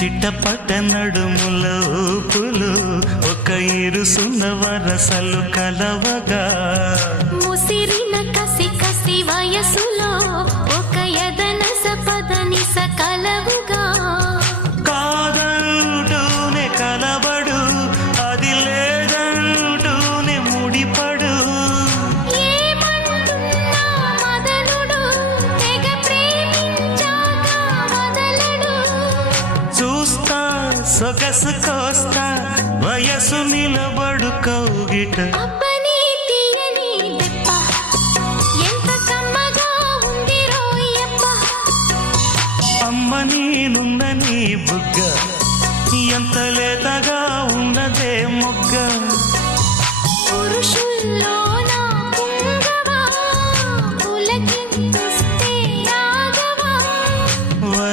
చిట్టపట్ట నడుముల ఊపులు ఒక ఇరుసున్న వరసలు కలవగా ముసిరిన కసి కసి వయసులో ఒక యదన సపదని సకలవుగా కాదంటూనే కలబడు అది లేదంటూనే ముడిపడు ఏమంటున్నా మదనుడు తెగ ప్రేమించాక వదలడు చూస్తా సొగసు కోస్తా వయసు నిలబడు కౌగిట అబ్బని తీయని దెబ్బ ఎంత కమ్మగా ఉంది రోయప్ప అమ్మ నేనున్న నీ బుగ్గ ఎంత లేతగా ఉన్నదే మొగ్గ పురుషుల్లో